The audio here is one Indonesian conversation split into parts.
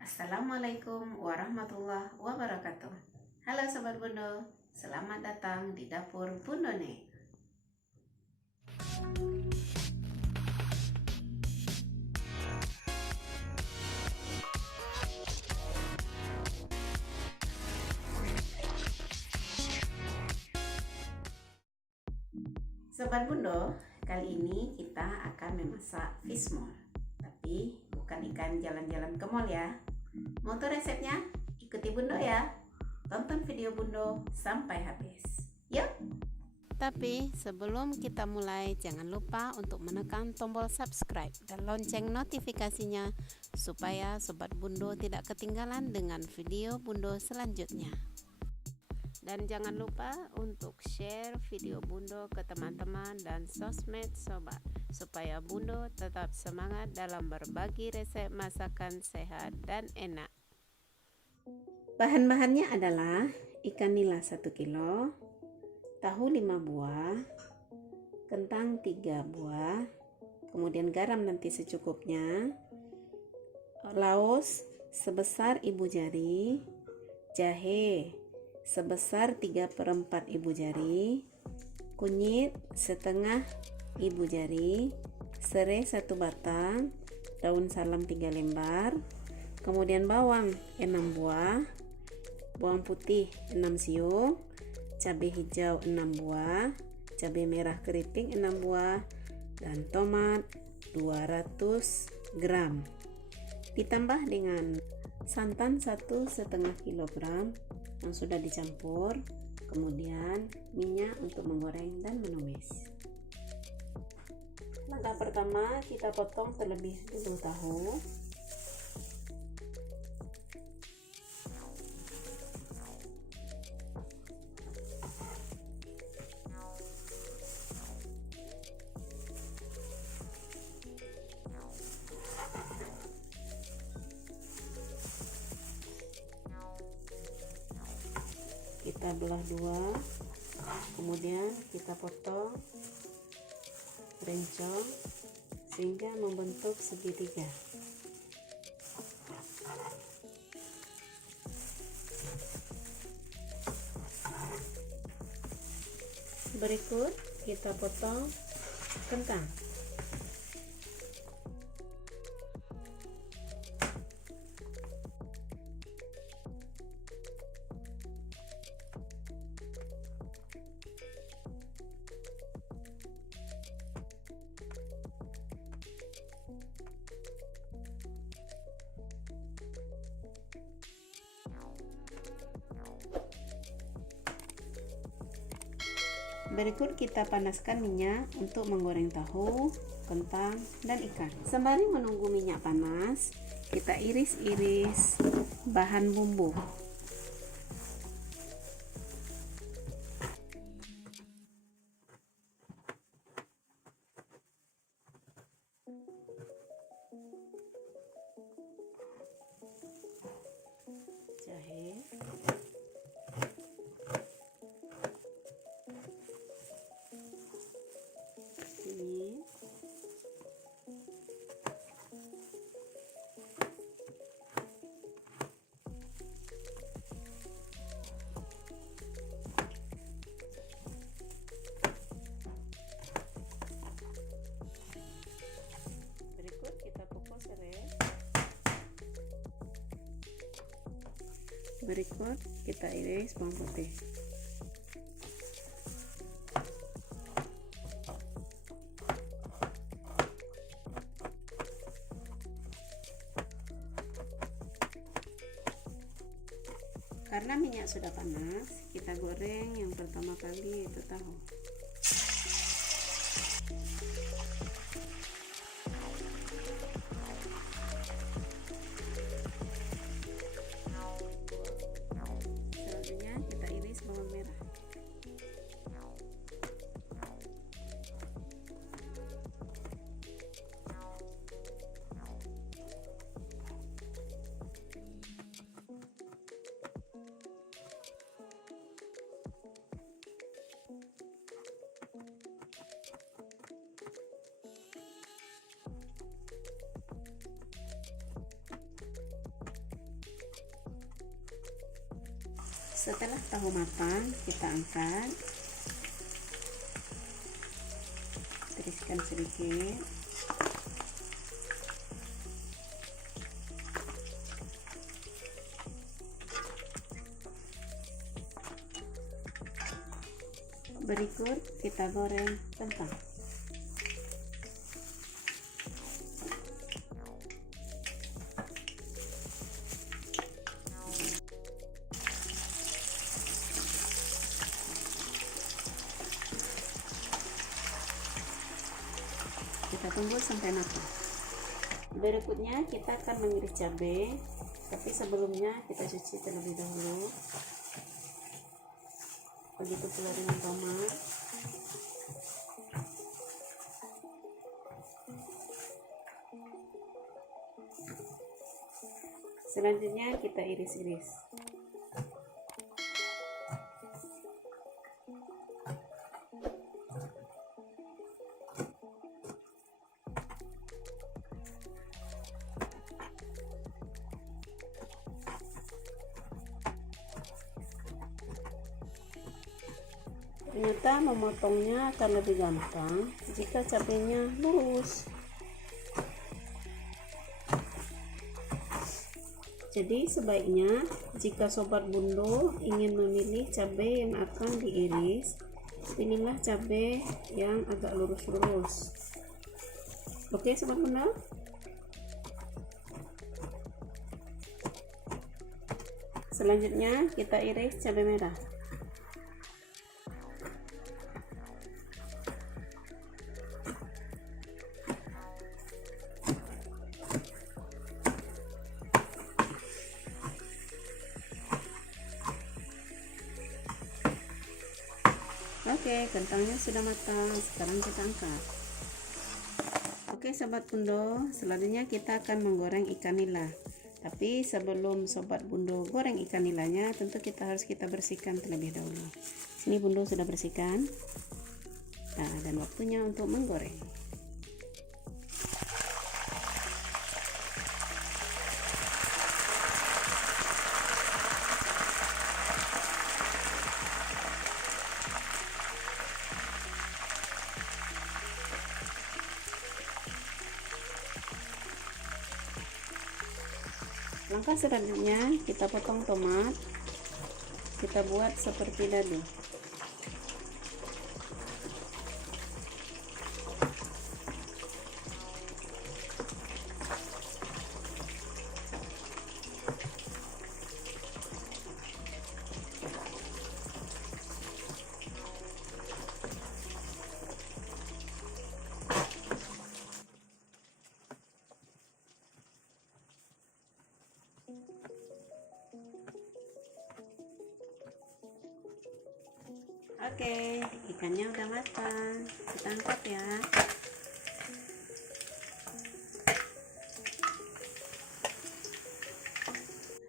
Assalamualaikum warahmatullahi wabarakatuh. Halo Sobat Bundo, selamat datang di dapur Bundone. Sobat Bundo, kali ini kita akan memasak fishmol. Tapi bukan ikan jalan-jalan ke mall ya. Mau tuh resepnya? Ikuti Bundo ya. Tonton video Bundo sampai habis. Yuk! Tapi sebelum kita mulai, jangan lupa untuk menekan tombol subscribe dan lonceng notifikasinya supaya Sobat Bundo tidak ketinggalan dengan video Bundo selanjutnya. Dan jangan lupa untuk share video Bundo ke teman-teman dan sosmed sobat, supaya Bundo tetap semangat dalam berbagi resep masakan sehat dan enak. Bahan-bahannya adalah ikan nila 1 kilo, tahu 5 buah, kentang 3 buah, kemudian garam nanti secukupnya, laos sebesar ibu jari, jahe sebesar 3/4 ibu jari, kunyit setengah ibu jari, serai 1 batang, daun salam 3 lembar, kemudian bawang 6 buah, bawang putih 6 siung, cabai hijau 6 buah, cabai merah keriting 6 buah, dan tomat 200 gram. Ditambah dengan santan 1,5 kilogram yang sudah dicampur, kemudian minyak untuk menggoreng dan menumis. Langkah pertama, kita potong terlebih dulu tahu. Kita belah dua, kemudian kita potong rencong sehingga membentuk segitiga. Berikut kita potong kentang. Berikut kita panaskan minyak untuk menggoreng tahu, kentang, dan ikan. Sembari menunggu minyak panas, kita iris-iris bahan bumbu. Jahe, kunyit, berikut kita kukus serai. Berikut kita iris bawang putih. Karena minyak sudah panas, kita goreng yang pertama kali itu tahu. Selanjutnya kita iris bawang merah. Setelah tahu matang, kita angkat, tiriskan sedikit. Berikut kita goreng kentang. Kita tunggu sampai matang. Berikutnya kita akan mengiris cabai, tapi sebelumnya kita cuci terlebih dahulu. Begitu pula dengan tomat. Selanjutnya kita iris-iris. Ternyata memotongnya akan lebih gampang jika cabenya lurus. Jadi sebaiknya jika sobat bundo ingin memilih cabai yang akan diiris, pilihlah cabai yang agak lurus-lurus. Oke sobat bundo. Selanjutnya kita iris cabai merah. Oke, kentangnya sudah matang. Sekarang kita angkat. Oke sobat bundo, selanjutnya kita akan menggoreng ikan nila. Tapi sebelum sobat bundo goreng ikan nilanya, tentu harus kita bersihkan terlebih dahulu. Sini bundo sudah bersihkan. Nah, dan waktunya untuk menggoreng. Langkah selanjutnya kita potong tomat, kita buat seperti dadu. Oke, ikannya udah matang. Kita angkat ya.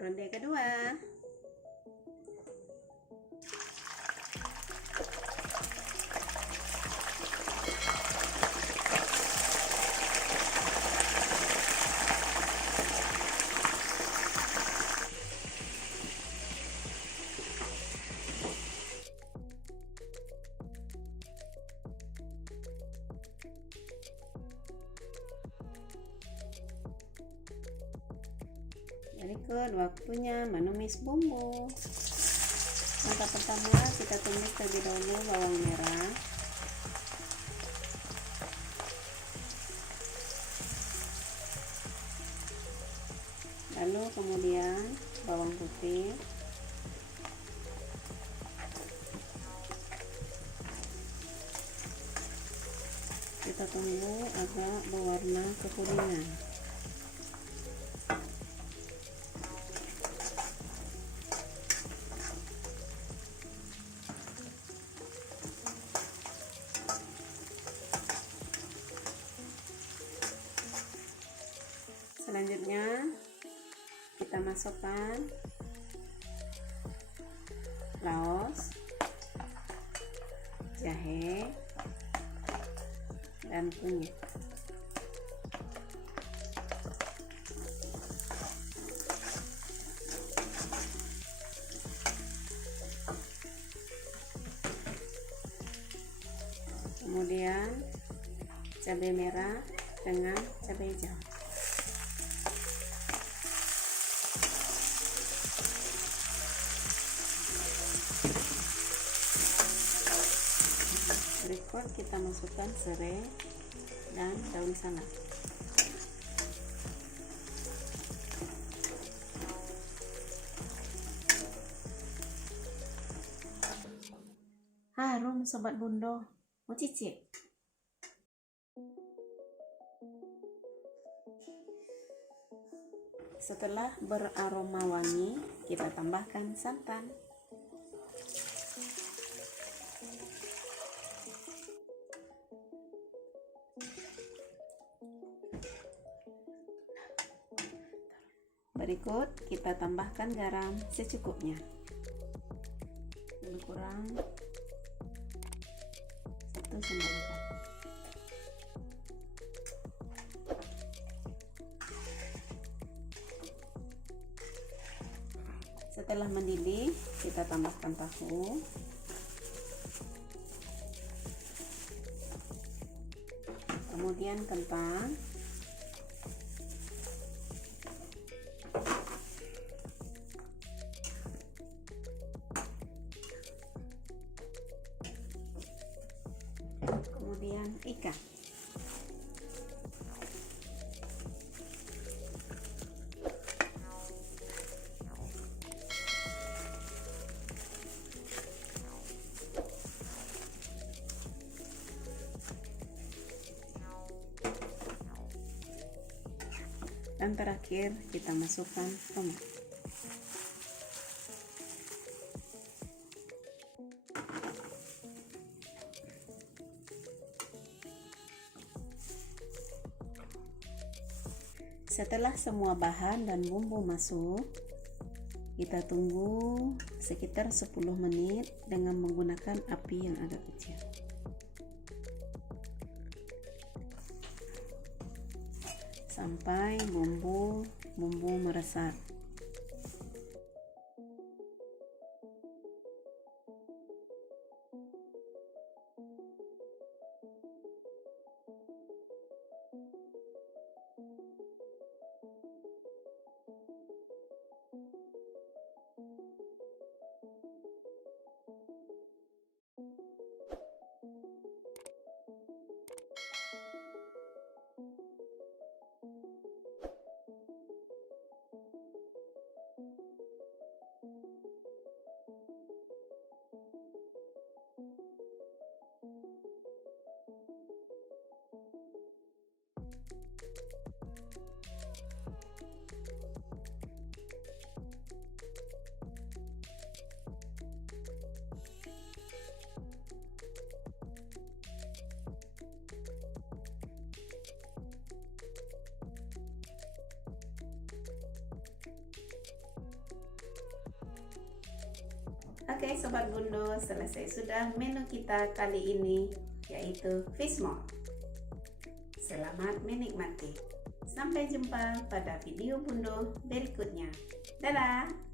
Ronde kedua. Berikut waktunya menumis bumbu. Langkah pertama kita tumis terlebih dahulu bawang merah, lalu kemudian bawang putih, kita tunggu agak berwarna kekuningan. Selanjutnya kita masukkan laos, jahe, dan kunyit. kemudian cabai merah dengan cabai hijau. Berikut kita masukkan serai dan daun salam. Harum sobat Bundo, mau cicip? Setelah beraroma wangi, kita tambahkan santan. Berikut kita tambahkan garam secukupnya. Lebih kurang 1 sendok makan. Setelah mendidih, kita tambahkan tahu. Kemudian kentang. Kemudian ikan. Dan terakhir kita masukkan tomat. Setelah semua bahan dan bumbu masuk, kita tunggu sekitar 10 menit dengan menggunakan api yang agak kecil. Sampai bumbu meresap. Oke Sobat Bundo, selesai sudah menu kita kali ini, yaitu fishmall. Selamat menikmati. Sampai jumpa pada video Bundo berikutnya. Dadah!